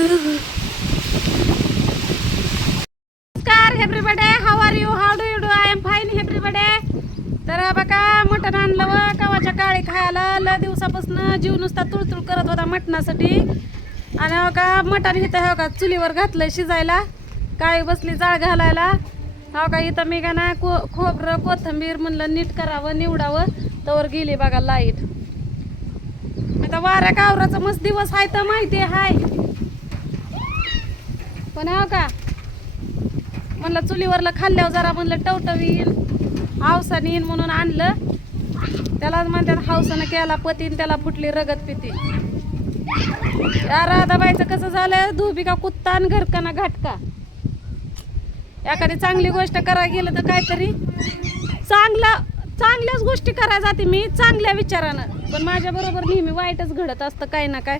नमस्कार everybody, how are you, how do you do, I am fine everybody. तर बघा मटण आणलं व कवाच्या काळी खायला ल दिवसापासून जीव नुसता तुळतुळ करत होता मटणासाठी. आणि हो का मटण इथं हो का चुलीवर घातलं शिजायला, काळी बसली जाळ घालायला. हो का इथं मी का ना खोबरं कोथिंबीर म्हणलं नीट करावं निवडावं, तवर गेली बघा लाईट. आता वाऱ्या कावराचा मस्त दिवस आहे तर माहिती हाय, पण हो का म्हणलं चुलीवरलं खाल्ल्यावर जरा म्हणलं टवटवी येईन हावसाने येईन म्हणून आणलं. त्यालाच म्हणतात हावसानं केला पतीन त्याला फुटली रगत पिती. या राधाबाईचं कसं झालं, धुबी का कुत्ता आणि घरकाना घाटका. एखादी चांगली गोष्ट करायला गेलं तर काहीतरी चांगल्याच गोष्टी करायला जाते मी चांगल्या विचारानं, पण माझ्या बरोबर नेहमी वाईटच घडत असतं काय ना काय.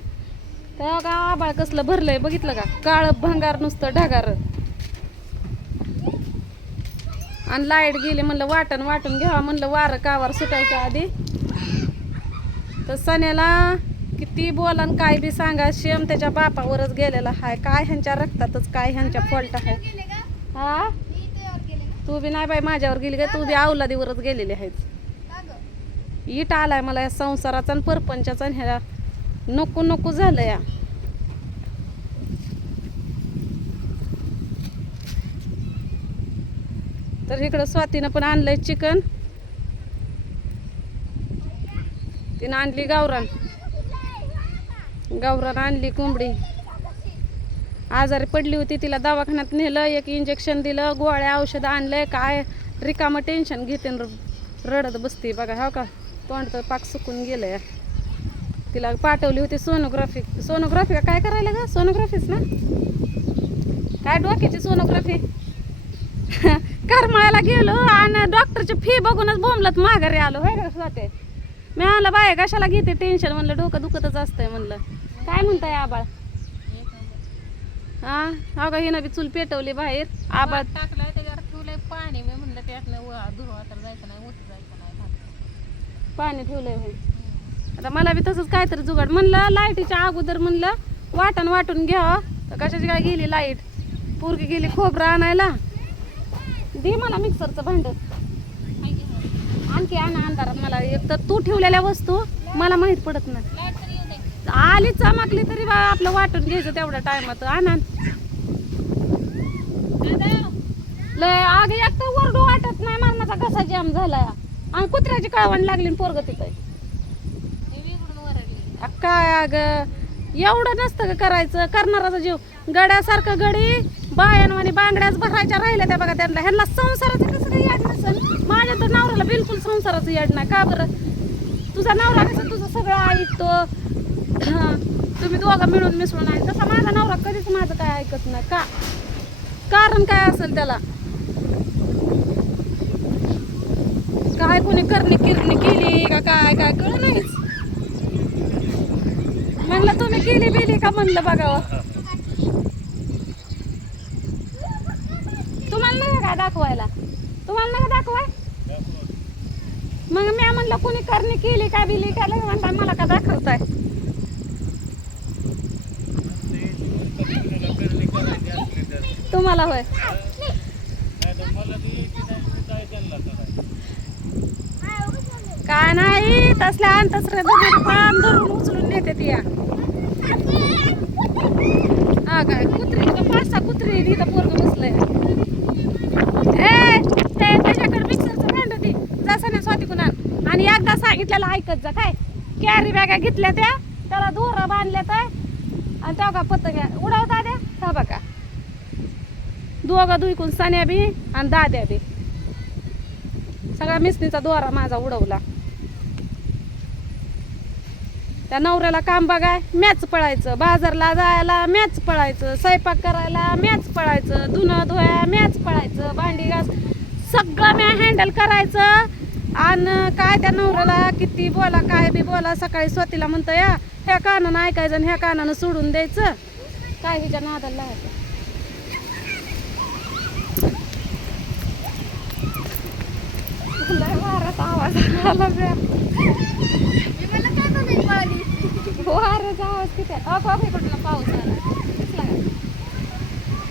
तर का आबाळ कसलं भरलंय बघितलं का, काळ भंगार नुसतं ढगार. आणि लाईट गेली म्हणलं वाटून घ्यावा म्हणलं वारं कावर सुटायच्या आधी. तर सण्याला किती बोला आणि काय बी सांगा, शेम त्याच्या बापावरच गेलेला हाय. काय ह्यांच्या रक्तातच काय ह्यांच्या फॉल्ट आहे. हा तू बी नाही बाई माझ्यावर गेली का, तू बी अवलादीवरच गेलेली आहेस. इट आलाय मला या संसाराचा आणि परपंचाचा, ह्याला नको नको झालं या. तर इकडं स्वातीनं पण आणलंय चिकन, तिनं आणली गावरान आणली कोंबडी. आजारी पडली होती, तिला दवाखान्यात नेलं, एक इंजेक्शन दिलं, गोळ्या औषधं आणलंय. काय रिकामं टेन्शन घेते रडत बसते बघा. हो का तोंड तर पाक सुकून गेलंय. तिला पाठवली होती सोनोग्राफी का काय करायला ग, सोनोग्राफीच ना काय डोक्याची सोनोग्राफी. करमाळ्याला गेलो आणि डॉक्टरची फी बघूनच बोंबलत माघारी आलो. होय का स्वाते, मी म्हणलं बाय कशाला घेते टेन्शन, म्हणलं डोकं दुखतच असतंय म्हणलं. काय म्हणताय आबाळ. हा हो का हिनं बी चूल पेटवली बाहेर, आबाळ टाकलाय त्याच्यावर ठेवलंय पाणी. मी म्हणलं त्यातनं धुवा तर जायचं नाही, उत जायचं नाही, पाणी ठेवलंय. होय आता मला बी तसंच काहीतरी जुगाड म्हणलं लाईटीच्या अगोदर म्हणलं वाटून घ्यावं. तर कशाची काय गेली लाईट, पोरगी गेली खोबरं आणायला. दे मला मिक्सरचं भांड आणखी आणा अंधारात. मला एक तर तू ठेवलेल्या वस्तू मला माहित पडत नाही. आली चमकली तरी बा आपलं वाटून घ्यायचं तेवढ्या टायमात. आणा लय आग एक तर वरडू वाटत नाही, मरणाचा कसा जाम झालाय. आणि कुत्र्याची कळवण लागली पोरग तिथं काय. अग एवढं नसतं का करायचं, करणाराचा जीव गड्यासारखं गडी बायांवानी बांगड्याच भरायच्या राहिल्या त्या बघा. त्यांना ह्यांना संसाराचं कसं काही याड नसेल. माझ्या तर नवऱ्याला बिलकुल संसाराचं याड नाही. का बरं, तुझा नवरा कसं तुझं सगळं ऐकतो, तुम्ही दोघं मिळून मिसळून आहे, तसा माझा नवरा कधीच माझं काय ऐकत नाही. का कारण काय असेल त्याला, काय कोणी करणी किरणी केली का काय काय कळ नाहीच. म्हणलं तुम्ही केली बिली का म्हणलं बघावं. तुम्हाला नाही काय दाखवायला, तुम्हाला नाही दाखवाय. मग मी म्हणलं कोणी करणी केली का बिली का लय म्हणता मला का दाखवताय. तुम्हाला होय काय नाही तसल्या अंतसरे पाम धरून उचलून नेते ती. हा काय कुत्री 5-6 कुत्री इथं पोरग बसलंय. त्याच्याकडे मिक्सरचं भांड ती जसं नाही स्वाती कुणा. आणि एकदा सांगितलेलं ऐकत जा. काय कॅरी बॅगा घेतल्या त्याला दोरं बांधल्या तर आणि त्या का पतंग उडवता द्या. हा बघा दोघं दुईकून सण्या बी आणि दाद्या बी सगळा मिसनीचा दोरा माझा उडवला. त्या नवऱ्याला काम बघाय मॅच पळायचं, बाजारला जायला मॅच पळायचं, स्वयंपाक करायला मॅच पळायचं, धुणं धुया मॅच पळायचं, भांडी घास सगळं मी हँडल करायचं. आणि काय त्या नवऱ्याला किती बोला काय बी बोला, सकाळी स्वतीला म्हणतं या ह्या कानानं ऐकायचं आणि ह्या कानानं सोडून द्यायचं. काय हिच्या नादाला लागायचं. आवाज आला वाऱ्याचा आवाज किती. कुठला पाऊस आला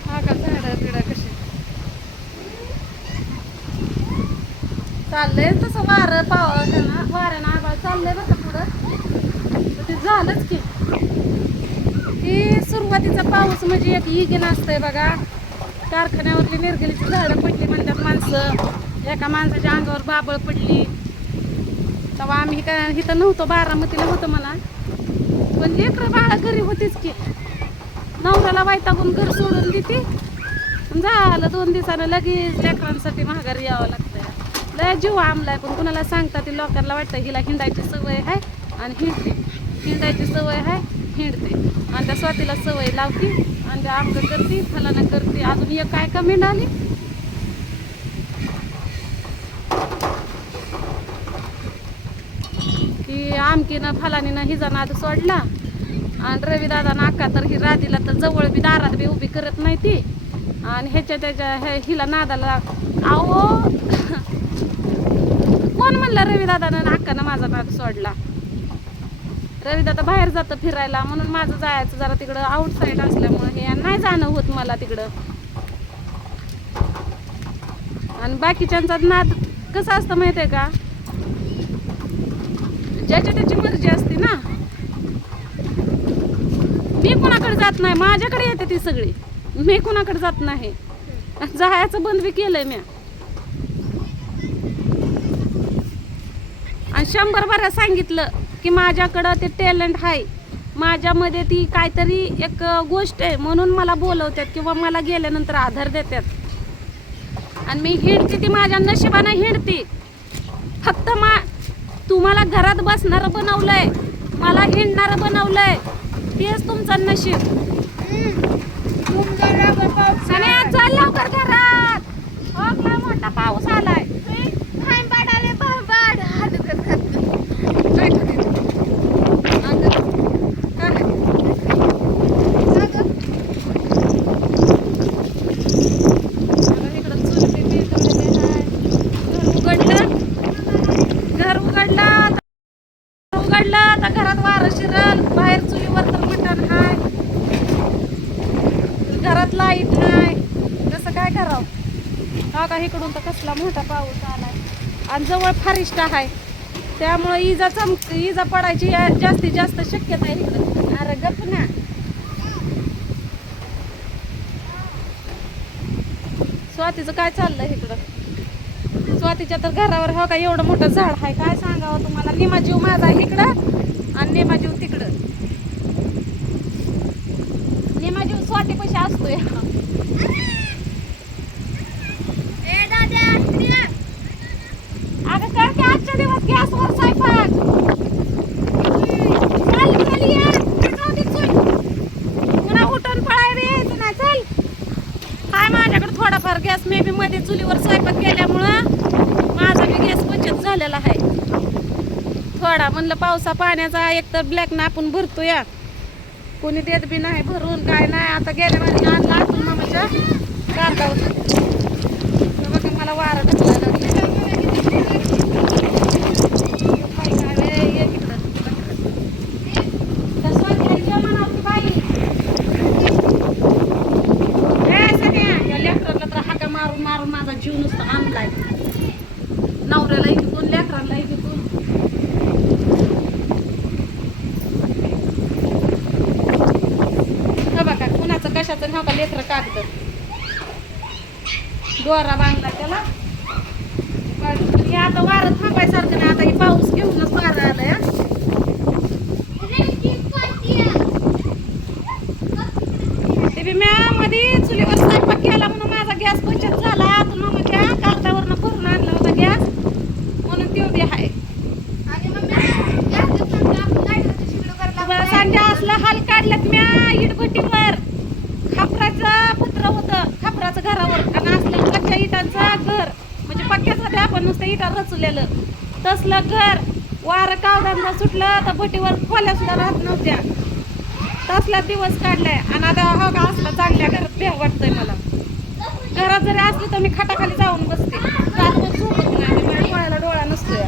हा का झाडं बिडं कशी चाललंय तसं वारं पावसानं वाऱ्यानं आभाळ चाललंय बरं का पुढं तर ते झालंच की ही सुरुवातीचा पाऊस म्हणजे एक इगीन असतंय बघा. कारखान्यावरली निर्गलीची झाडं पडली म्हणतात माणसं. एका माणसाच्या अंगावर बाबळ पडली. तेव्हा आम्ही काय इथं नव्हतो, बारामतीला होतं मला. पण लेकरं बाळा घरी होतीच की. नवऱ्याला वैतागून घर सोडून देते. झालं 2 दिवसानं लगेच लेकरांसाठी माघारी यावं लागतंय. लय जीव आमलाय पण कुणाला सांगतात ते लोकांना वाटतं हिला हिंडायची सवय आहे आणि हिंडते. हिंडायची सवय आहे हिंडते आणि त्या स्वातीला सवय लावती आणि त्या आमकं करते फलानं करते. अजून एक काय का मिळाली की आमकीनं फलानीनं हिजा नाद सोडला आणि रवी दादा नाका तर ही राधीला तर जवळ बी दारात बी उभी करत नाही ती आणि ह्याच्या त्याच्या हिला नादाला आहो. कोण म्हणलं रवी दादानं नाकानं माझा नाद सोडला. रवी दादा बाहेर जातं फिरायला म्हणून माझं जायचं जरा तिकडं आउटसाईड असल्यामुळे हे नाही जाणं होत मला तिकडं. आणि बाकीच्यांचा नाद कसं असतं माहितीये का, ज्याची त्याची मर्जी असते ना. मी कोणाकडे जात नाही, माझ्याकडे येते ती सगळी. मी कोणाकडे जात नाही, जायचं बंद बी केलंय मी. आणि 100 बारा सांगितलं की माझ्याकडं ते टॅलेंट आहे, माझ्यामध्ये ती काहीतरी एक गोष्ट आहे म्हणून मला बोलवतात किंवा मला गेल्यानंतर आधार देतात. आणि मी हिंडते ती माझ्या नशिबानं हिंडते. फक्त तुम्हाला घरात बसणारं बनवलंय, मला हिंडणारं बनवलंय, तेच तुमचं नशीब. आणि चल लवकर घरात, हो मोठा पाऊस आलाय. आता घरात वारं शिरल, बाहेर चुलीवर तर मटण हाय, घरात लाईट नाही, कसं काय करावं. हा का इकडून तर कसला मोठा पाऊस आलाय आणि जवळ फारिष्ट आहे त्यामुळे इजा पडायची जास्तीत जास्त शक्यता आहे इकडं. अरे गप ना. स्वातीचं काय चाललंय इकडं. स्वातीच्या तर घरावर हो का एवढं मोठं झाड आहे, काय सांगावं तुम्हाला. निमा जीव माझा इकडं आणि निमा जीव तिकडं. निमा जीव स्वाती पैसे असतोय. अगं करते आजच्या दिवस गॅसवर स्वयंपाक. पुन्हा उठून पळायला यायचं नाही. चल हाय माझ्याकडे थोडाफार गॅस. मे बी मध्ये चुलीवर स्वयंपाक केल्यामुळं माझा बी गॅस बचत झालेला आहे थोडा. म्हणलं पावसा पाण्याचा एकतर ब्लॅक ना आपण भरतो या, कोणी देत बी नाही भरून काय नाही. आता गेल्या महिन्यात आणला अतुल मामाच्या कागदावर. बघा मला वारं ढकलायला लागले. लेकरांना तर हाका मारून मारून माझा जीव नुसता आणलाय. नवऱ्याला इथून लेकरांना इथून. बघा कुणाचं कशाचं नका लेकरं कागद दोरा बांधला त्याला. हे आता वारं थांबायसारखं नाही. आता हे पाऊस घेऊनच वारं आलंय. ते बी म्या मध्ये चुलीवर स्वयंपाक केला म्हणून माझा गॅस बचत झाला. तुला माझ्या कागदावरनं भरून आणला होता गॅस म्हणून ते बी आहे. सांजा असला हाल काढल्यात म्या इटभट्टीवर. खापराचं पत्र होतं खापराचं घरावर आणि असलं कच्च्या इटांचं घर, म्हणजे पक्क्याच होते आपण नुसतं इटा रचलेलं तसलं घर. वारं कावदांना सुटलं तर भट्टीवर खोल्या सुद्धा राहत नव्हत्या. तसला दिवस काढलाय. आणि आता हो का असला चांगल्या घरात भेव वाटतंय मला. घरात जरी असली तर मी खाटाखाली जाऊन बसते, रात्र झोपत नाही. माझ्या डोळ्याला डोळा नसतोय.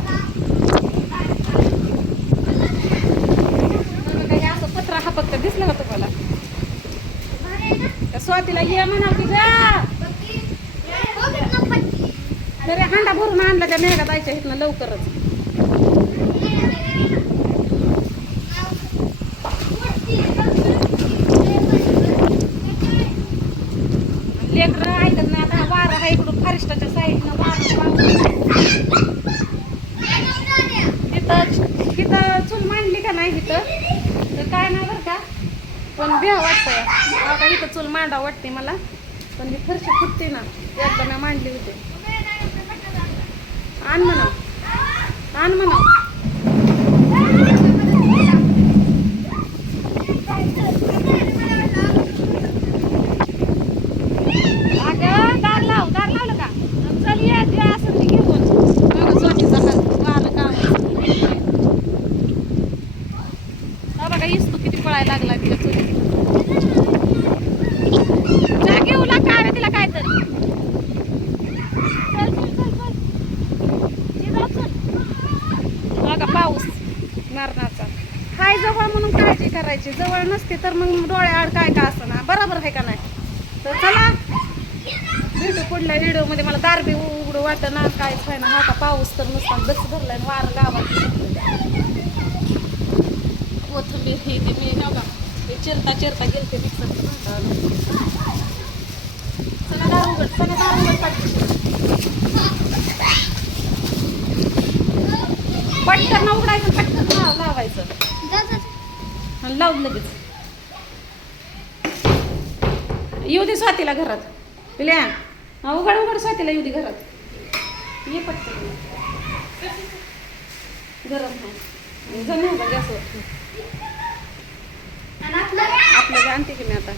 काही असं पत्रा हा फक्त दिसलं का तुम्हाला. स्वातीला ये म्हणा की जा. तरी हांडा भरून आणला त्या मेघा जायच्या इथनं लवकरच. लेकरं ऐकत नाही. आता वारं आहे इकडून फारिस्टाच्या साईडनं वारं तिथं चूल मांडली का नाही इथं तर काय नाही बरं का, पण भ्या वाटतंय आता इथं चूल मांडा वाटते मला. पण ही फरशी फुटते ना, एकदा मी मांडली होती. आण म्हणा, आण म्हणा. अगं दार लावलं का? चल ये जे असं ते घेऊन बघा स्वातीचा वारं काम. बघा इसतो किती पळायला लागला तिला चुली. चहा घेऊ लागा अरे तिला काय तर. बघा पाऊस मरणाचा हाय जवळ म्हणून काळजी करायची. जवळ नसते तर मग डोळ्याआड काय का असं ना. बरोबर आहे का नाही? तर चला भेटू पुढल्या व्हिडिओमध्ये. मला दार बी उघडं वाटत ना काहीच आहे ना. हा का पाऊस तर नुसता गच भरलाय वारं गावात. कोथिंबीर हे ते मी का चिरता गेलते मिक्सर. चला दार उघड, चला दार उघड. पटकन उघडायचं, पटकन लावायचं आणि लावून लगेच येऊ दे स्वातीला घरात. पिल्या उघड स्वातीला येऊ दे घरात. ये पटकन गरम नाही जमू का गॅसवर. आपलं आणते की मी आता.